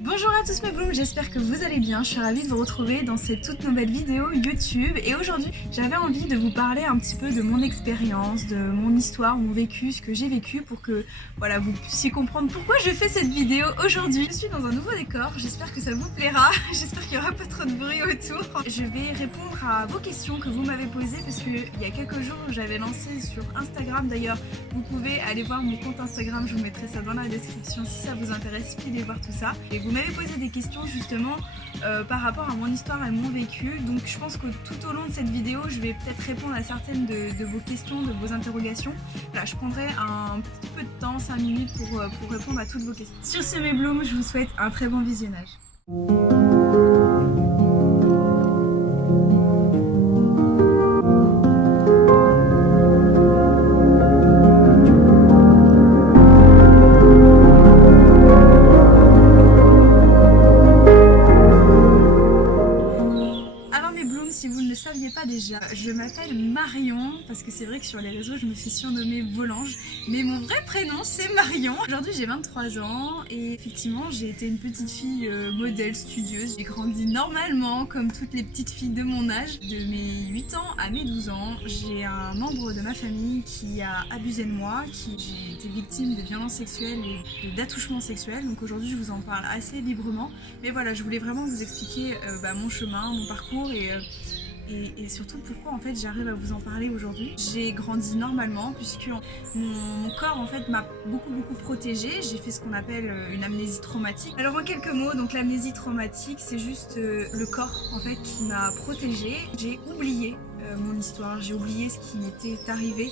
Bonjour à tous mes blooms, j'espère que vous allez bien, je suis ravie de vous retrouver dans cette toute nouvelle vidéo YouTube et aujourd'hui j'avais envie de vous parler un petit peu de mon expérience, de mon histoire, mon vécu, ce que j'ai vécu pour que voilà, vous puissiez comprendre pourquoi je fais cette vidéo aujourd'hui. Je suis dans un nouveau décor, j'espère que ça vous plaira, j'espère qu'il n'y aura pas trop de bruit autour. Je vais répondre à vos questions que vous m'avez posées parce qu'il y a quelques jours j'avais lancé sur Instagram, d'ailleurs vous pouvez aller voir mon compte Instagram, je vous mettrai ça dans la description si ça vous intéresse, filez voir tout ça. Et vous m'avez posé des questions justement par rapport à mon histoire et mon vécu, donc je pense que tout au long de cette vidéo je vais peut-être répondre à certaines de vos questions, de vos interrogations. Là je prendrai un petit peu de temps, 5 minutes pour répondre à toutes vos questions. Sur ce mes blooms, je vous souhaite un très bon visionnage. Déjà, je m'appelle Marion parce que c'est vrai que sur les réseaux je me suis surnommée Volange, mais mon vrai prénom c'est Marion. Aujourd'hui j'ai 23 ans et effectivement j'ai été une petite fille modèle, studieuse. J'ai grandi normalement comme toutes les petites filles de mon âge. De mes 8 ans à mes 12 ans, j'ai un membre de ma famille qui a abusé de moi, j'ai été victime de violences sexuelles et d'attouchements sexuels. Donc aujourd'hui je vous en parle assez librement, mais voilà, je voulais vraiment vous expliquer mon chemin, mon parcours et surtout pourquoi en fait j'arrive à vous en parler aujourd'hui. J'ai grandi normalement puisque mon corps en fait m'a beaucoup protégée. J'ai fait ce qu'on appelle une amnésie traumatique. Alors en quelques mots, donc l'amnésie traumatique c'est juste le corps en fait qui m'a protégée. J'ai oublié mon histoire, j'ai oublié ce qui m'était arrivé,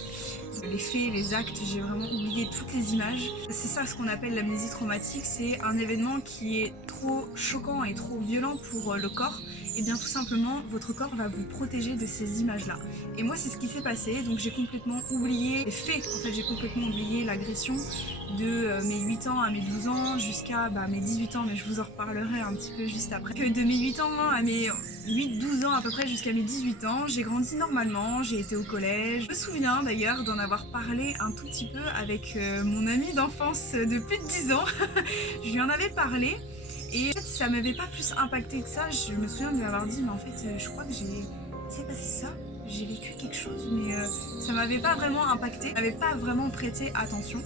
les faits, les actes, j'ai vraiment oublié toutes les images. C'est ça ce qu'on appelle l'amnésie traumatique, c'est un événement qui est trop choquant et trop violent pour le corps. Et bien tout simplement votre corps va vous protéger de ces images là. Et moi c'est ce qui s'est passé, donc j'ai complètement oublié les faits, en fait j'ai complètement oublié l'agression de mes 8 ans à mes 12 ans jusqu'à mes 18 ans, mais je vous en reparlerai un petit peu juste après. De mes 8 ans à mes 8-12 ans à peu près jusqu'à mes 18 ans, j'ai grandi normalement, j'ai été au collège. Je me souviens d'ailleurs d'en avoir parlé un tout petit peu avec mon ami d'enfance de plus de 10 ans. Je lui en avais parlé. Et en fait, ça m'avait pas plus impacté que ça. Je me souviens de lui avoir dit, mais en fait, je crois que c'est passé ça. J'ai vécu quelque chose, mais ça m'avait pas vraiment impacté, m'avait pas vraiment prêté attention.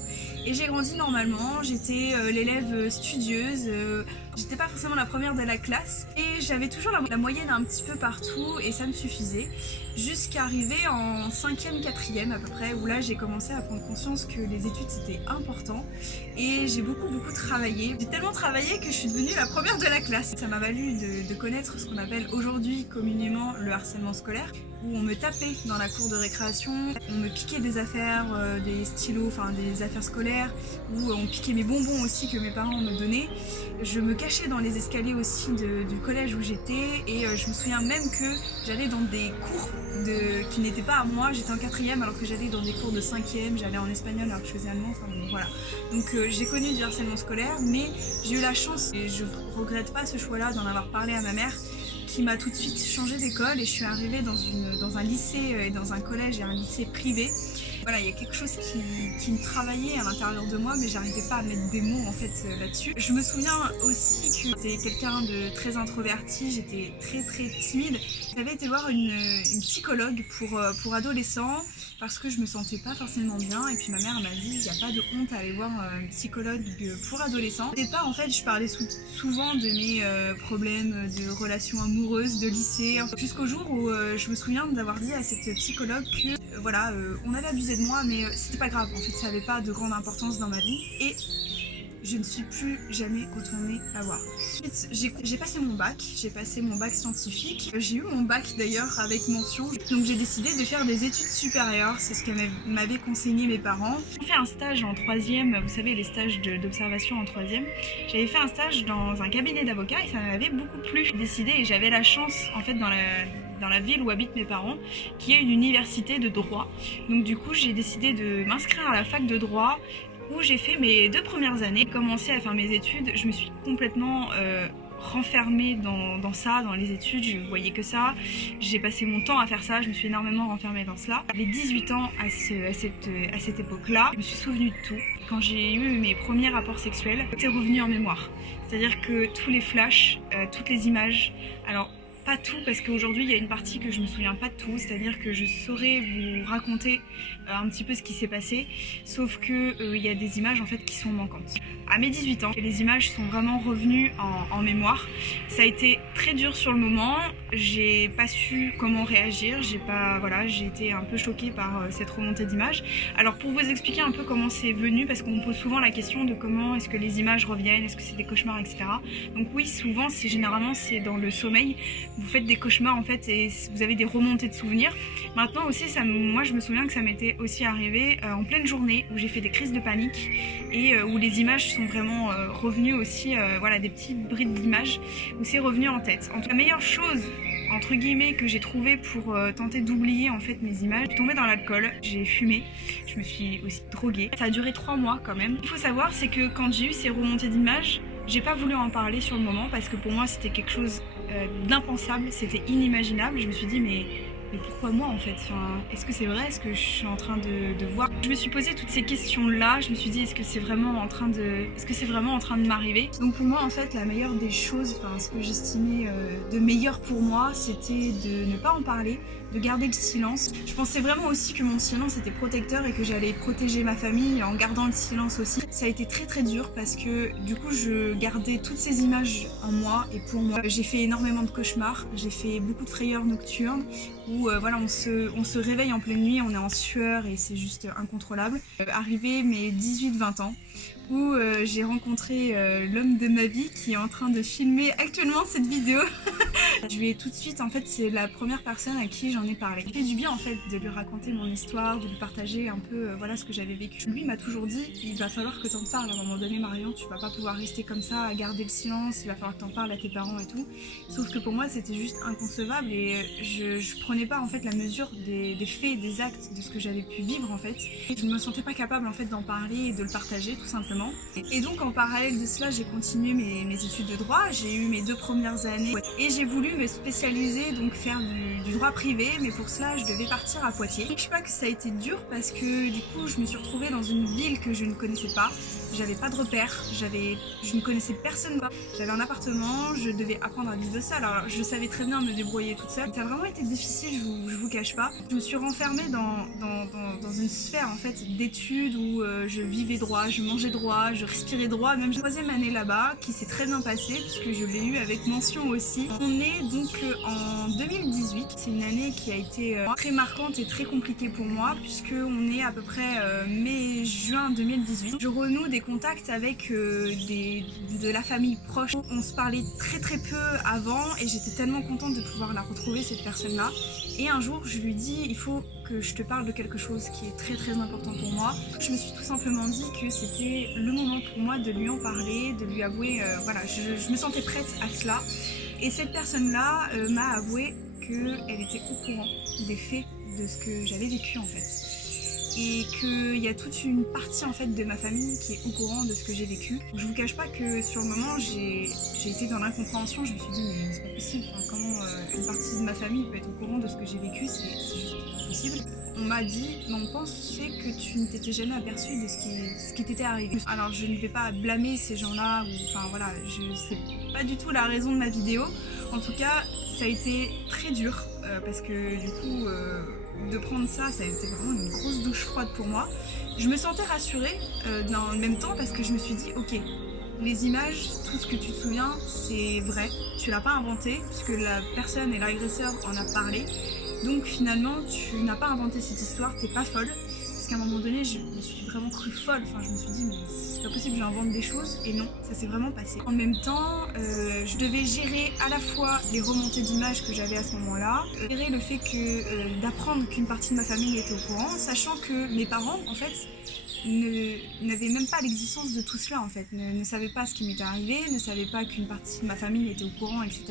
Et j'ai grandi normalement, j'étais l'élève studieuse, j'étais pas forcément la première de la classe et j'avais toujours la moyenne un petit peu partout et ça me suffisait. Jusqu'à arriver en 5e, 4e à peu près, où là j'ai commencé à prendre conscience que les études c'était important et j'ai beaucoup travaillé. J'ai tellement travaillé que je suis devenue la première de la classe. Ça m'a valu de connaître ce qu'on appelle aujourd'hui communément le harcèlement scolaire, où on me tapait dans la cour de récréation, on me piquait des affaires, des stylos, enfin des affaires scolaires, où on piquait mes bonbons aussi que mes parents me donnaient. Je me cachais dans les escaliers aussi du collège où j'étais et je me souviens même que j'allais dans des cours qui n'étaient pas à moi. J'étais en 4e alors que j'allais dans des cours de 5e, j'allais en espagnol alors que je faisais allemand, enfin bon, voilà. Donc j'ai connu du harcèlement scolaire, mais j'ai eu la chance, et je regrette pas ce choix-là d'en avoir parlé à ma mère, qui m'a tout de suite changé d'école et je suis arrivée dans un lycée et dans un collège et un lycée privé. Voilà, il y a quelque chose qui me travaillait à l'intérieur de moi, mais j'arrivais pas à mettre des mots en fait là-dessus. Je me souviens aussi que j'étais quelqu'un de très introverti, j'étais très timide. J'avais été voir une psychologue pour adolescents parce que je me sentais pas forcément bien et puis ma mère m'a dit il n'y a pas de honte à aller voir une psychologue pour adolescents. Au départ en fait je parlais souvent de mes problèmes de relations amoureuses, de lycée, jusqu'au jour où je me souviens d'avoir dit à cette psychologue que voilà, on avait abusé de moi mais c'était pas grave, en fait ça avait pas de grande importance dans ma vie et je ne suis plus jamais retournée la voir. Ensuite, j'ai passé mon bac scientifique. J'ai eu mon bac d'ailleurs avec mention. Donc j'ai décidé de faire des études supérieures, c'est ce que m'avaient conseillé mes parents. J'ai fait un stage en 3e, vous savez les stages d'observation en 3e. J'avais fait un stage dans un cabinet d'avocats et ça m'avait beaucoup plu. J'ai décidé et j'avais la chance en fait dans la ville où habitent mes parents, qui est une université de droit. Donc du coup j'ai décidé de m'inscrire à la fac de droit où j'ai fait mes 2 premières années. J'ai commencé à faire mes études, je me suis complètement renfermée dans ça, dans les études, je voyais que ça. J'ai passé mon temps à faire ça, je me suis énormément renfermée dans cela. J'avais 18 ans à cette époque-là, je me suis souvenue de tout. Quand j'ai eu mes premiers rapports sexuels, c'est revenu en mémoire. C'est-à-dire que tous les flashs, toutes les images, alors pas tout parce qu'aujourd'hui il y a une partie que je me souviens pas de tout, c'est-à-dire que je saurais vous raconter un petit peu ce qui s'est passé, sauf que il y a des images en fait qui sont manquantes. À mes 18 ans, les images sont vraiment revenues en mémoire. Ça a été très dur sur le moment, j'ai pas su comment réagir, j'ai été un peu choquée par cette remontée d'images. Alors pour vous expliquer un peu comment c'est venu, parce qu'on me pose souvent la question de comment est-ce que les images reviennent, est-ce que c'est des cauchemars, etc. Donc oui, souvent généralement c'est dans le sommeil. Vous faites des cauchemars en fait et vous avez des remontées de souvenirs. Maintenant aussi, moi je me souviens que ça m'était aussi arrivé en pleine journée où j'ai fait des crises de panique et où les images sont vraiment revenues aussi, des petites brides d'images où c'est revenu en tête. En tout cas, la meilleure chose entre guillemets que j'ai trouvé pour tenter d'oublier en fait mes images, je suis tombée dans l'alcool, j'ai fumé, je me suis aussi droguée. Ça a duré 3 mois quand même. Il faut savoir c'est que quand j'ai eu ces remontées d'images, j'ai pas voulu en parler sur le moment parce que pour moi c'était quelque chose d'impensable, c'était inimaginable. Je me suis dit mais pourquoi moi en fait, est-ce que c'est vrai, est-ce que je suis en train de voir? Je me suis posé toutes ces questions là, je me suis dit est-ce que c'est vraiment en train de m'arriver? Donc pour moi en fait la meilleure des choses, ce que j'estimais de meilleur pour moi, c'était de ne pas en parler, de garder le silence. Je pensais vraiment aussi que mon silence était protecteur et que j'allais protéger ma famille en gardant le silence aussi. Ça a été très très dur parce que du coup je gardais toutes ces images en moi et pour moi. J'ai fait énormément de cauchemars, j'ai fait beaucoup de frayeurs nocturnes où on se réveille en pleine nuit, on est en sueur et c'est juste incontrôlable. Arrivé mes 18-20 ans où j'ai rencontré l'homme de ma vie qui est en train de filmer actuellement cette vidéo. Je lui ai tout de suite, en fait c'est la première personne à qui j'en ai parlé. Ça fait du bien en fait de lui raconter mon histoire, de lui partager un peu ce que j'avais vécu. Lui m'a toujours dit, il va falloir que t'en parles à un moment donné Marion, tu vas pas pouvoir rester comme ça à garder le silence, il va falloir que t'en parles à tes parents et tout. Sauf que pour moi c'était juste inconcevable et je prenais pas en fait la mesure des faits, des actes, de ce que j'avais pu vivre en fait. Je me sentais pas capable en fait d'en parler et de le partager tout simplement. Et donc en parallèle de cela j'ai continué mes études de droit, j'ai eu mes 2 premières années et j'ai voulu me spécialiser, donc faire du droit privé, mais pour cela je devais partir à Poitiers. Je sais pas que ça a été dur parce que du coup je me suis retrouvée dans une ville que je ne connaissais pas, j'avais pas de repères, je ne connaissais personne, j'avais un appartement, je devais apprendre à vivre de ça, alors je savais très bien me débrouiller toute seule. Ça a vraiment été difficile, je vous cache pas. Je me suis renfermée dans une sphère en fait d'études où je vivais droit, je mangeais droit, je respirais droit, même 3e année là-bas qui s'est très bien passée puisque je l'ai eu avec mention aussi. On est donc en 2018, c'est une année qui a été très marquante et très compliquée pour moi puisque on est à peu près mai-juin 2018. Je renoue des contacts avec de la famille proche. On se parlait très très peu avant et j'étais tellement contente de pouvoir la retrouver cette personne-là. Et un jour je lui dis il faut que je te parle de quelque chose qui est très très important pour moi. Je me suis tout simplement dit que c'était le moment pour moi de lui en parler, de lui avouer, je me sentais prête à cela. Et cette personne-là m'a avoué qu'elle était au courant des faits de ce que j'avais vécu en fait. Et qu'il y a toute une partie en fait de ma famille qui est au courant de ce que j'ai vécu. Je vous cache pas que sur le moment j'ai été dans l'incompréhension, je me suis dit mais c'est pas possible, comment une partie de ma famille peut être au courant de ce que j'ai vécu, c'est juste pas possible. On m'a dit mais on pensait que tu ne t'étais jamais aperçu de ce qui t'était arrivé. Alors je ne vais pas blâmer ces gens-là, c'est pas du tout la raison de ma vidéo. En tout cas ça a été très dur parce que du coup de prendre ça a été vraiment une grosse douche froide pour moi. Je me sentais rassurée dans le même temps parce que je me suis dit ok, les images, tout ce que tu te souviens c'est vrai, tu l'as pas inventé puisque la personne et l'agresseur en a parlé, donc finalement tu n'as pas inventé cette histoire, t'es pas folle. Parce qu'à un moment donné je me suis vraiment crue folle, je me suis dit mais c'est pas possible, j'invente des choses, et non, ça s'est vraiment passé. En même temps, je devais gérer à la fois les remontées d'images que j'avais à ce moment-là, gérer le fait d'apprendre qu'une partie de ma famille était au courant, sachant que mes parents en fait n'avait même pas l'existence de tout cela en fait, ne savait pas ce qui m'était arrivé, ne savait pas qu'une partie de ma famille était au courant, etc.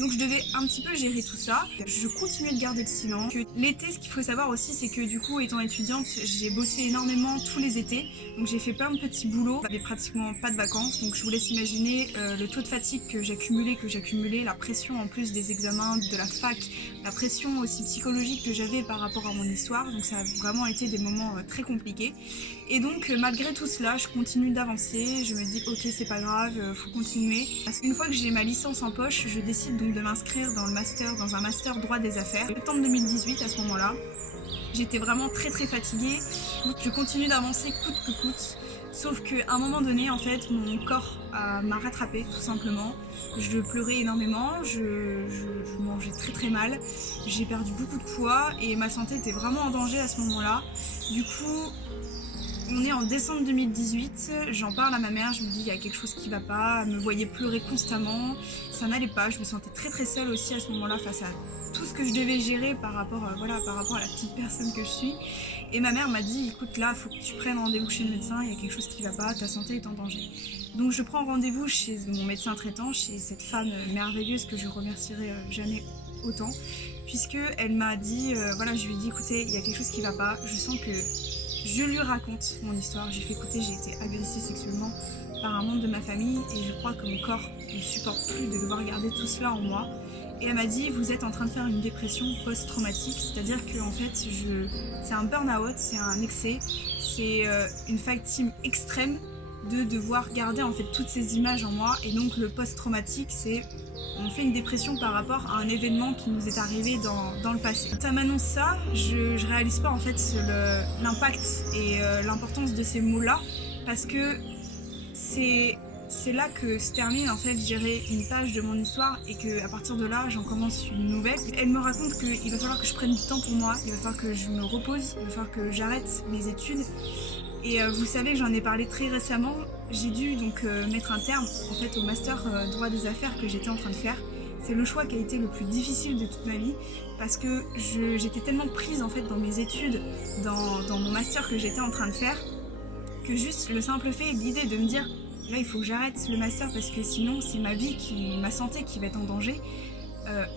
Donc je devais un petit peu gérer tout ça. Je continuais de garder le silence. L'été, ce qu'il faut savoir aussi, c'est que du coup, étant étudiante, j'ai bossé énormément tous les étés. Donc j'ai fait plein de petits boulots, j'avais pratiquement pas de vacances. Donc je vous laisse imaginer le taux de fatigue que j'accumulais, la pression en plus des examens de la fac, la pression aussi psychologique que j'avais par rapport à mon histoire. Donc ça a vraiment été des moments très compliqués. Et donc malgré tout cela, je continue d'avancer, je me dis ok c'est pas grave, faut continuer. Parce qu'une fois que j'ai ma licence en poche, je décide donc de m'inscrire dans un master droit des affaires. Septembre 2018 à ce moment-là, j'étais vraiment très fatiguée. Je continue d'avancer coûte que coûte. Sauf qu'à un moment donné, en fait, mon corps m'a rattrapée tout simplement. Je pleurais énormément, je mangeais très mal, j'ai perdu beaucoup de poids et ma santé était vraiment en danger à ce moment-là. Du coup, on est en décembre 2018, j'en parle à ma mère, je me dis il y a quelque chose qui va pas, elle me voyait pleurer constamment, ça n'allait pas, je me sentais très seule aussi à ce moment-là face à tout ce que je devais gérer par rapport à la petite personne que je suis. Et ma mère m'a dit écoute là, faut que tu prennes rendez-vous chez le médecin, il y a quelque chose qui va pas, ta santé est en danger. Donc je prends rendez-vous chez mon médecin traitant, chez cette femme merveilleuse que je remercierai jamais autant, puisque elle m'a dit, je lui ai dit écoutez, il y a quelque chose qui va pas, je sens que je lui raconte mon histoire, j'ai fait écouter, j'ai été agressée sexuellement par un membre de ma famille et je crois que mon corps ne supporte plus de devoir garder tout cela en moi. Et elle m'a dit vous êtes en train de faire une dépression post-traumatique, c'est-à-dire que en fait c'est un burn-out, c'est un excès, c'est une fatigue extrême de devoir garder en fait toutes ces images en moi et donc le post-traumatique c'est on fait une dépression par rapport à un événement qui nous est arrivé dans le passé. Quand elle m'annonce ça, je réalise pas en fait l'impact et l'importance de ces mots-là parce que c'est là que se termine en fait, je dirais, une page de mon histoire et qu'à partir de là, j'en commence une nouvelle. Elle me raconte qu'il va falloir que je prenne du temps pour moi, il va falloir que je me repose, il va falloir que j'arrête mes études. Et vous savez, j'en ai parlé très récemment, j'ai dû donc mettre un terme en fait au master droit des affaires que j'étais en train de faire. C'est le choix qui a été le plus difficile de toute ma vie parce que j'étais tellement prise en fait dans mes études, dans mon master que j'étais en train de faire, que juste le simple fait, l'idée de me dire là il faut que j'arrête le master parce que sinon c'est ma vie, ma santé qui va être en danger,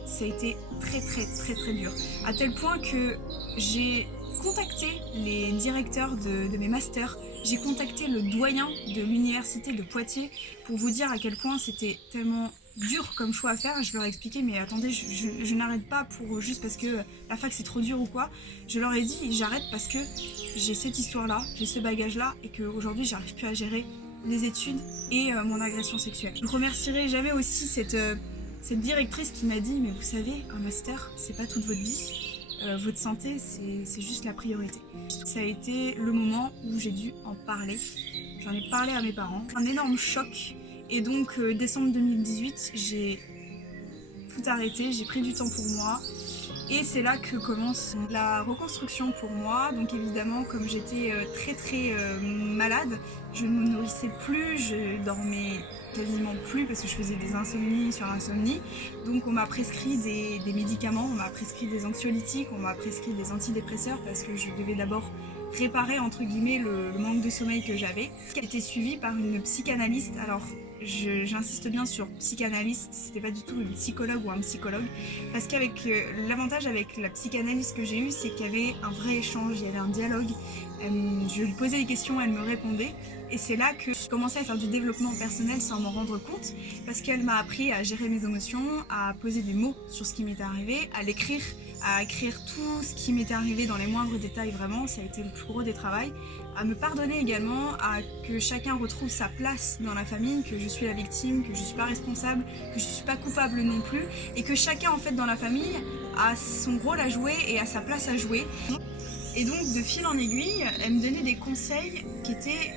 ça a été très dur. À tel point que j'ai contacté les directeurs de mes masters, j'ai contacté le doyen de l'université de Poitiers pour vous dire à quel point c'était tellement dur comme choix à faire. Je leur ai expliqué mais attendez, je n'arrête pas juste parce que la fac c'est trop dur ou quoi. Je leur ai dit j'arrête parce que j'ai cette histoire là, j'ai ce bagage là et qu'aujourd'hui j'arrive plus à gérer les études et mon agression sexuelle. Je remercierai jamais aussi cette directrice qui m'a dit mais vous savez un master c'est pas toute votre vie. Votre santé, c'est juste la priorité. Ça a été le moment où j'ai dû en parler. J'en ai parlé à mes parents. Un énorme choc. Et donc, décembre 2018, j'ai tout arrêté. J'ai pris du temps pour moi. Et c'est là que commence la reconstruction pour moi. Donc évidemment, comme j'étais très malade, je ne me nourrissais plus, je dormais quasiment plus parce que je faisais des insomnies sur insomnie. Donc on m'a prescrit des médicaments, on m'a prescrit des anxiolytiques, on m'a prescrit des antidépresseurs parce que je devais d'abord réparer entre guillemets le manque de sommeil que j'avais, qui a été suivi par une psychanalyste. Alors j'insiste bien sur psychanalyste, c'était pas du tout une psychologue ou un psychologue, parce qu'avec l'avantage avec la psychanalyste que j'ai eue, c'est qu'il y avait un vrai échange, il y avait un dialogue. Je lui posais des questions, elle me répondait, et c'est là que je commençais à faire du développement personnel sans m'en rendre compte, parce qu'elle m'a appris à gérer mes émotions, à poser des mots sur ce qui m'était arrivé, à l'écrire, à écrire tout ce qui m'était arrivé dans les moindres détails, vraiment, ça a été le plus gros des travaux, à me pardonner également, à que chacun retrouve sa place dans la famille, que je suis la victime, que je ne suis pas responsable, que je ne suis pas coupable non plus, et que chacun en fait dans la famille a son rôle à jouer et a sa place à jouer. Et donc de fil en aiguille, elle me donnait des conseils qui étaient,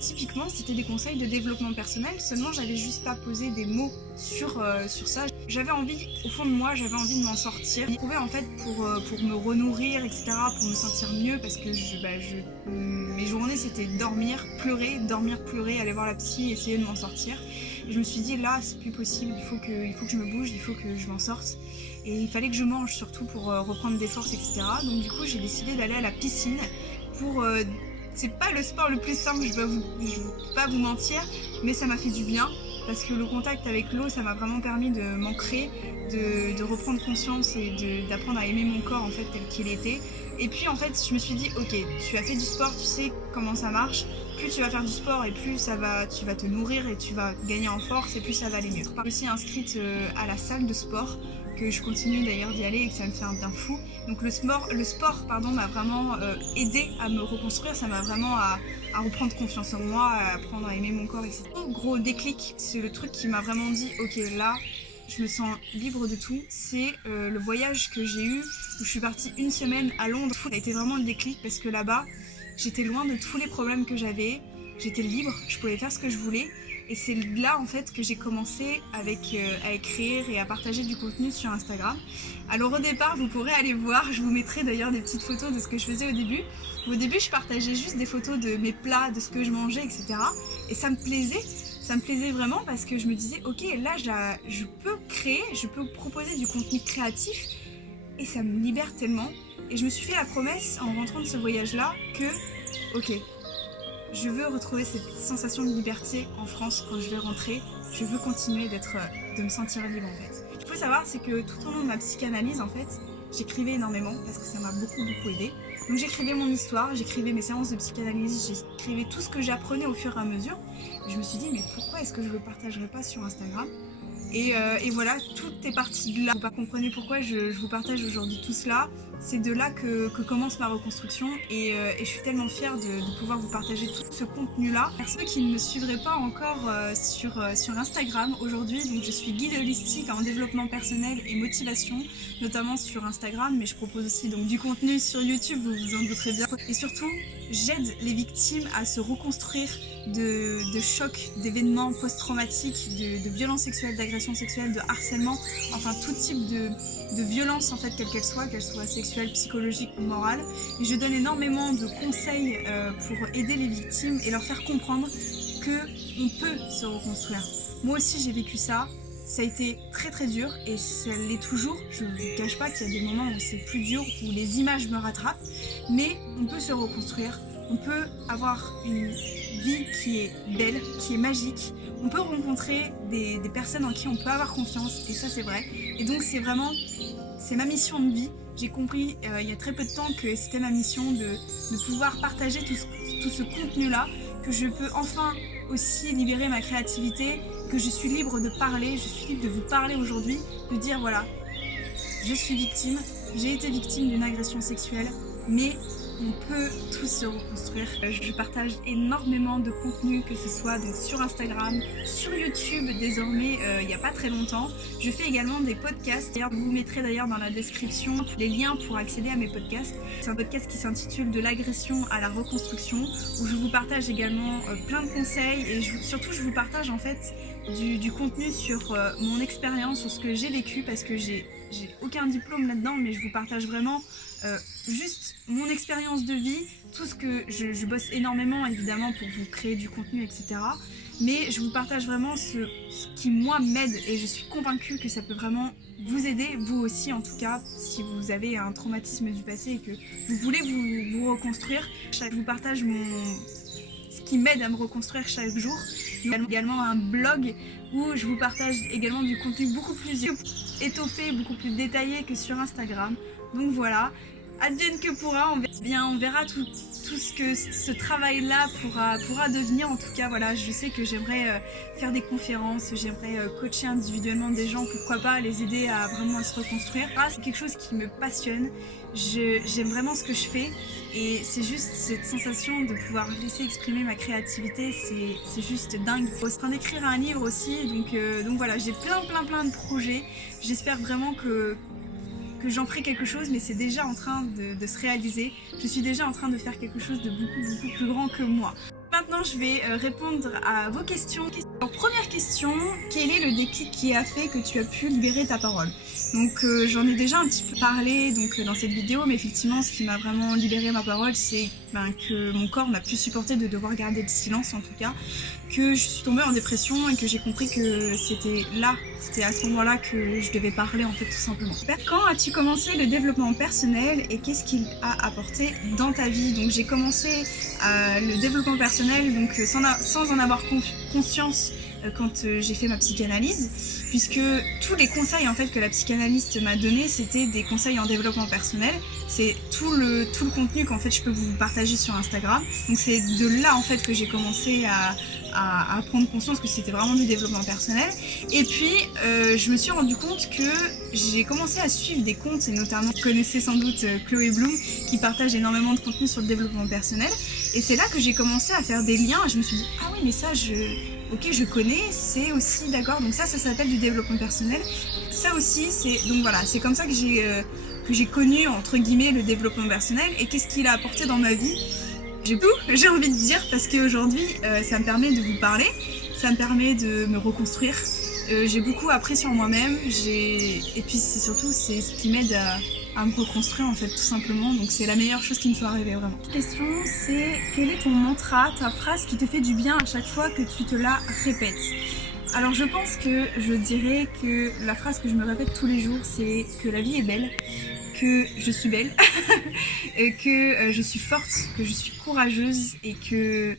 typiquement c'était des conseils de développement personnel, seulement j'avais juste pas posé des mots sur ça. J'avais envie, au fond de moi, j'avais envie de m'en sortir. J'ai trouvé en fait pour me renourrir, etc., pour me sentir mieux, parce que mes journées c'était dormir, pleurer, aller voir la psy, essayer de m'en sortir. Et je me suis dit là c'est plus possible, il faut que je me bouge, il faut que je m'en sorte. Et il fallait que je mange surtout pour reprendre des forces, etc. Donc du coup j'ai décidé d'aller à la piscine pour c'est pas le sport le plus simple, je vais pas vous mentir, mais ça m'a fait du bien parce que le contact avec l'eau, ça m'a vraiment permis de m'ancrer, de reprendre conscience et d'apprendre à aimer mon corps en fait tel qu'il était. Et puis en fait, je me suis dit, ok, tu as fait du sport, tu sais comment ça marche. Plus tu vas faire du sport et plus tu vas te nourrir et tu vas gagner en force et plus ça va aller mieux. Je suis aussi inscrite à la salle de sport, que je continue d'ailleurs d'y aller et que ça me fait un bien fou. Donc le sport m'a vraiment aidé à me reconstruire, ça m'a vraiment à reprendre confiance en moi, à apprendre à aimer mon corps, etc. Gros déclic, c'est le truc qui m'a vraiment dit, ok là, je me sens libre de tout, c'est le voyage que j'ai eu où je suis partie une semaine à Londres. Ça a été vraiment le déclic parce que là-bas, j'étais loin de tous les problèmes que j'avais, j'étais libre, je pouvais faire ce que je voulais. Et c'est là en fait que j'ai commencé à écrire et à partager du contenu sur Instagram. Alors au départ, vous pourrez aller voir, je vous mettrai d'ailleurs des petites photos de ce que je faisais au début. Au début, je partageais juste des photos de mes plats, de ce que je mangeais, etc. Et ça me plaisait vraiment parce que je me disais, ok, là je peux créer, je peux proposer du contenu créatif et ça me libère tellement. Et je me suis fait la promesse en rentrant de ce voyage-là que, ok, je veux retrouver cette sensation de liberté en France quand je vais rentrer. Je veux continuer de me sentir libre en fait. Ce qu'il faut savoir, c'est que tout au long de ma psychanalyse, en fait, j'écrivais énormément parce que ça m'a beaucoup beaucoup aidé. Donc j'écrivais mon histoire, j'écrivais mes séances de psychanalyse, j'écrivais tout ce que j'apprenais au fur et à mesure. Et je me suis dit, mais pourquoi est-ce que je ne le partagerais pas sur Instagram ? Et voilà, tout est parti de là. Vous comprenez pourquoi je vous partage aujourd'hui tout cela. C'est de là que commence ma reconstruction et je suis tellement fière de pouvoir vous partager tout ce contenu-là. Pour ceux qui ne me suivraient pas encore sur Instagram aujourd'hui, donc je suis guide holistique en développement personnel et motivation, notamment sur Instagram, mais je propose aussi donc du contenu sur YouTube, vous vous en douterez bien. Et surtout, j'aide les victimes à se reconstruire de chocs, d'événements post-traumatiques, de violences sexuelles, d'agressions sexuelles, de harcèlement, enfin tout type de violence en fait, quelle qu'elle soit sexuelle, psychologique ou morale. Et je donne énormément de conseils pour aider les victimes et leur faire comprendre qu'on peut se reconstruire. Moi aussi j'ai vécu ça. Ça a été très très dur et ça l'est toujours. Je ne vous cache pas qu'il y a des moments où c'est plus dur, où les images me rattrapent, mais on peut se reconstruire, on peut avoir une vie qui est belle, qui est magique, on peut rencontrer des personnes en qui on peut avoir confiance et ça c'est vrai. Et donc c'est ma mission de vie. J'ai compris il y a très peu de temps que c'était ma mission de pouvoir partager tout ce contenu-là, que je peux enfin aussi libérer ma créativité, que je suis libre de parler, je suis libre de vous parler aujourd'hui, de dire voilà, je suis victime, j'ai été victime d'une agression sexuelle, mais on peut tous se reconstruire. Je partage énormément de contenu, que ce soit donc sur Instagram, sur YouTube désormais, il n'y a pas très longtemps. Je fais également des podcasts. D'ailleurs, vous mettrez d'ailleurs dans la description les liens pour accéder à mes podcasts. C'est un podcast qui s'intitule De l'agression à la reconstruction, où je vous partage également plein de conseils et surtout je vous partage en fait du contenu sur mon expérience, sur ce que j'ai vécu, parce que j'ai aucun diplôme là-dedans, mais je vous partage vraiment juste mon expérience de vie, tout ce que je bosse énormément évidemment pour vous créer du contenu, etc. Mais je vous partage vraiment ce qui moi m'aide et je suis convaincue que ça peut vraiment vous aider, vous aussi en tout cas, si vous avez un traumatisme du passé et que vous voulez vous reconstruire. Je vous partage ce qui m'aide à me reconstruire chaque jour. Également un blog où je vous partage également du contenu beaucoup plus étoffé, beaucoup plus détaillé que sur Instagram. Donc voilà, advienne que pourra, on verra tout ce que ce travail-là pourra devenir. En tout cas, voilà, je sais que j'aimerais faire des conférences, j'aimerais coacher individuellement des gens, pourquoi pas les aider à vraiment se reconstruire. C'est quelque chose qui me passionne, j'aime vraiment ce que je fais et c'est juste cette sensation de pouvoir laisser exprimer ma créativité, c'est juste dingue. Je suis en train d'écrire un livre aussi, donc voilà, j'ai plein de projets. J'espère vraiment que j'en ferai quelque chose, mais c'est déjà en train de se réaliser. Je suis déjà en train de faire quelque chose de beaucoup plus grand que moi. Maintenant, je vais répondre à vos questions. Alors, première question, quel est le déclic qui a fait que tu as pu libérer ta parole ? Donc j'en ai déjà un petit peu parlé dans cette vidéo, mais effectivement ce qui m'a vraiment libéré ma parole, c'est que mon corps n'a plus supporté de devoir garder le silence en tout cas, que je suis tombée en dépression et que j'ai compris que c'était à ce moment-là que je devais parler en fait tout simplement. Quand as-tu commencé le développement personnel et qu'est-ce qu'il a apporté dans ta vie? Donc j'ai commencé le développement personnel donc sans en avoir conscience quand j'ai fait ma psychanalyse, puisque tous les conseils en fait que la psychanalyste m'a donné, c'était des conseils en développement personnel. C'est tout le contenu qu'en fait je peux vous partager sur Instagram. Donc c'est de là en fait que j'ai commencé à prendre conscience que c'était vraiment du développement personnel. Et puis je me suis rendu compte que j'ai commencé à suivre des comptes, et notamment vous connaissez sans doute Chloé Bloom, qui partage énormément de contenu sur le développement personnel. Et c'est là que j'ai commencé à faire des liens et je me suis dit ah oui mais ça je connais, c'est aussi d'accord, donc ça s'appelle du développement personnel. Ça aussi donc voilà, c'est comme ça que j'ai connu entre guillemets le développement personnel. Et qu'est-ce qu'il a apporté dans ma vie? J'ai envie de dire, parce qu'aujourd'hui ça me permet de vous parler, ça me permet de me reconstruire. J'ai beaucoup appris sur moi-même, et puis c'est surtout ce qui m'aide à me reconstruire en fait tout simplement, donc c'est la meilleure chose qui me soit arrivée vraiment. La question c'est quel est ton mantra, ta phrase qui te fait du bien à chaque fois que tu te la répètes? Alors je pense que je dirais que la phrase que je me répète tous les jours c'est que la vie est belle, que je suis belle, que je suis forte, que je suis courageuse et que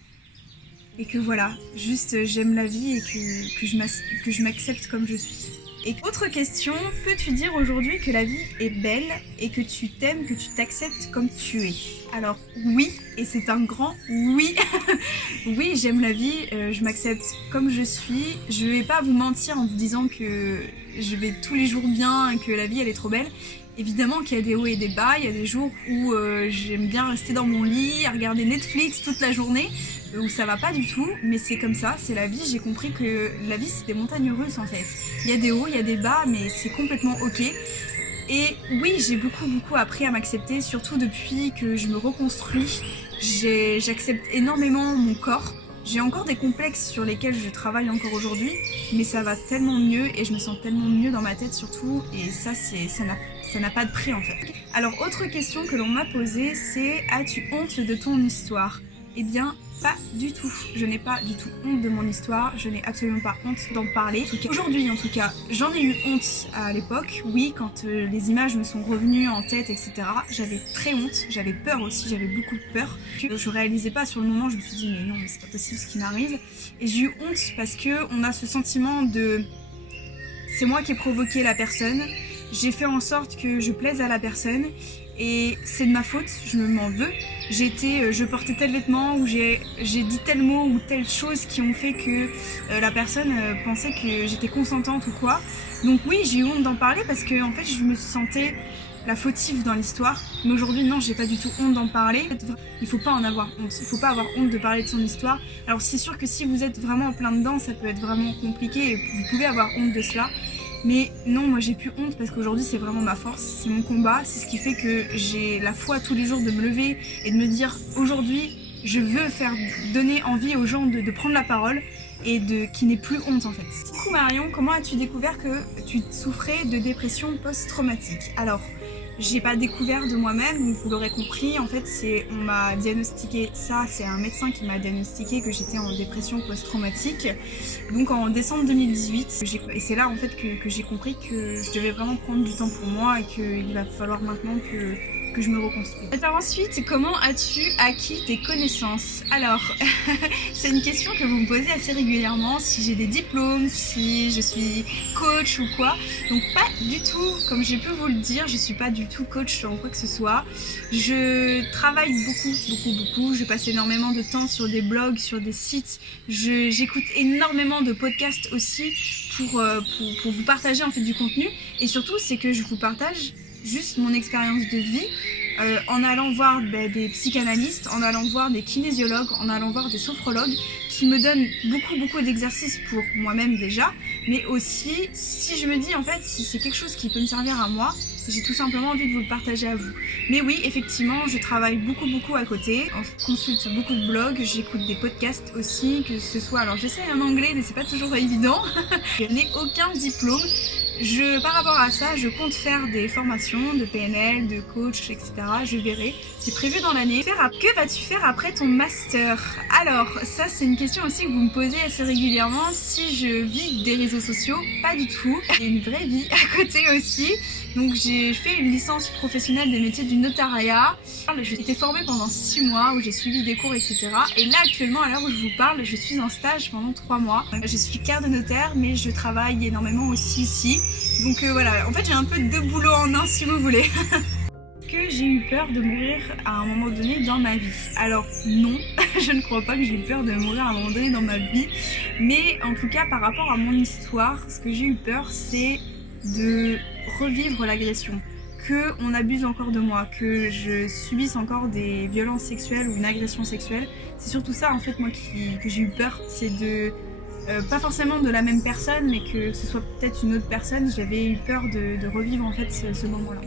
voilà, juste j'aime la vie et que je m'accepte comme je suis. Et autre question, peux-tu dire aujourd'hui que la vie est belle et que tu t'aimes, que tu t'acceptes comme tu es? Alors oui, et c'est un grand oui. Oui, j'aime la vie, je m'accepte comme je suis. Je vais pas vous mentir en vous disant que je vais tous les jours bien et que la vie elle est trop belle. Évidemment qu'il y a des hauts et des bas, il y a des jours où j'aime bien rester dans mon lit, à regarder Netflix toute la journée, où ça va pas du tout, mais c'est comme ça, c'est la vie. J'ai compris que la vie c'est des montagnes russes en fait. Il y a des hauts, il y a des bas, mais c'est complètement ok. Et oui, j'ai beaucoup appris à m'accepter, surtout depuis que je me reconstruis. J'accepte énormément mon corps. J'ai encore des complexes sur lesquels je travaille encore aujourd'hui, mais ça va tellement mieux et je me sens tellement mieux dans ma tête surtout, et ça n'a pas de prix en fait. Alors autre question que l'on m'a posée, c'est as-tu honte de ton histoire? Eh bien pas du tout, je n'ai pas du tout honte de mon histoire, je n'ai absolument pas honte d'en parler. Aujourd'hui en tout cas, j'en ai eu honte à l'époque, oui, quand les images me sont revenues en tête, etc. J'avais très honte, j'avais peur aussi, j'avais beaucoup de peur. Je réalisais pas sur le moment, je me suis dit mais non, mais c'est pas possible ce qui m'arrive. Et j'ai eu honte parce que on a ce sentiment de c'est moi qui ai provoqué la personne, j'ai fait en sorte que je plaise à la personne et c'est de ma faute, je m'en veux. Je portais tel vêtement ou j'ai dit tel mot ou telle chose qui ont fait que la personne pensait que j'étais consentante ou quoi. Donc oui, j'ai eu honte d'en parler parce que en fait je me sentais la fautive dans l'histoire. Mais aujourd'hui non, j'ai pas du tout honte d'en parler. Il faut pas en avoir honte, il faut pas avoir honte de parler de son histoire. Alors c'est sûr que si vous êtes vraiment en plein dedans, ça peut être vraiment compliqué et vous pouvez avoir honte de cela. Mais non, moi j'ai plus honte parce qu'aujourd'hui c'est vraiment ma force, c'est mon combat, c'est ce qui fait que j'ai la foi tous les jours de me lever et de me dire aujourd'hui je veux donner envie aux gens de prendre la parole et qui n'ait plus honte en fait. Coucou Marion, comment as-tu découvert que tu souffrais de dépression post-traumatique? Alors, j'ai pas découvert de moi-même, vous l'aurez compris, en fait on m'a diagnostiqué ça, c'est un médecin qui m'a diagnostiqué que j'étais en dépression post-traumatique, donc en décembre 2018, et c'est là en fait que j'ai compris que je devais vraiment prendre du temps pour moi et qu'il va falloir maintenant que je me reconstruis. Alors ensuite, comment as-tu acquis tes connaissances? Alors, c'est une question que vous me posez assez régulièrement, si j'ai des diplômes, si je suis coach ou quoi. Donc pas du tout, comme j'ai pu vous le dire, je suis pas du tout coach en quoi que ce soit. Je travaille beaucoup, je passe énormément de temps sur des blogs, sur des sites, j'écoute énormément de podcasts aussi pour vous partager en fait du contenu, et surtout c'est que je vous partage juste mon expérience de vie en allant voir des psychanalystes, en allant voir des kinésiologues, en allant voir des sophrologues qui me donnent beaucoup d'exercices pour moi-même déjà, mais aussi si je me dis en fait si c'est quelque chose qui peut me servir à moi, j'ai tout simplement envie de vous le partager à vous. Mais oui, effectivement, je travaille beaucoup à côté, je consulte beaucoup de blogs, j'écoute des podcasts aussi, que ce soit, alors j'essaie en anglais mais c'est pas toujours évident, je n'ai aucun diplôme. Par rapport à ça, je compte faire des formations de PNL, de coach, etc. Je verrai, c'est prévu dans l'année. Que vas-tu faire après ton master? Alors, ça c'est une question aussi que vous me posez assez régulièrement. Si je vis des réseaux sociaux, pas du tout. J'ai une vraie vie à côté aussi. Donc j'ai fait une licence professionnelle des métiers du notariat. J'ai été formée pendant 6 mois où j'ai suivi des cours, etc. Et là actuellement, à l'heure où je vous parle, je suis en stage pendant 3 mois. Je suis clerc de notaire, mais je travaille énormément aussi ici. Donc voilà, en fait j'ai un peu 2 boulots en un si vous voulez. Que j'ai eu peur de mourir à un moment donné dans ma vie? Alors non, je ne crois pas que j'ai eu peur de mourir à un moment donné dans ma vie. Mais en tout cas par rapport à mon histoire, ce que j'ai eu peur c'est de revivre l'agression, que on abuse encore de moi, que je subisse encore des violences sexuelles ou une agression sexuelle. C'est surtout ça en fait moi que j'ai eu peur, c'est de pas forcément de la même personne, mais que ce soit peut-être une autre personne. J'avais eu peur de revivre en fait ce moment-là.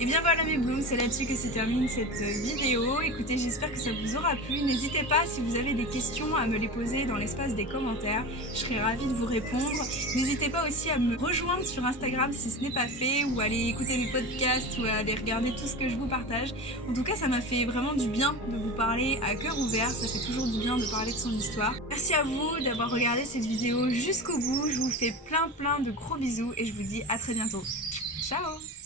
Et bien voilà mes blooms, c'est là-dessus que se termine cette vidéo. Écoutez, j'espère que ça vous aura plu. N'hésitez pas si vous avez des questions à me les poser dans l'espace des commentaires. Je serai ravie de vous répondre. N'hésitez pas aussi à me rejoindre sur Instagram si ce n'est pas fait, ou à aller écouter mes podcasts, ou à aller regarder tout ce que je vous partage. En tout cas, ça m'a fait vraiment du bien de vous parler à cœur ouvert. Ça fait toujours du bien de parler de son histoire. Merci à vous d'avoir regardé cette vidéo jusqu'au bout. Je vous fais plein de gros bisous et je vous dis à très bientôt. Ciao!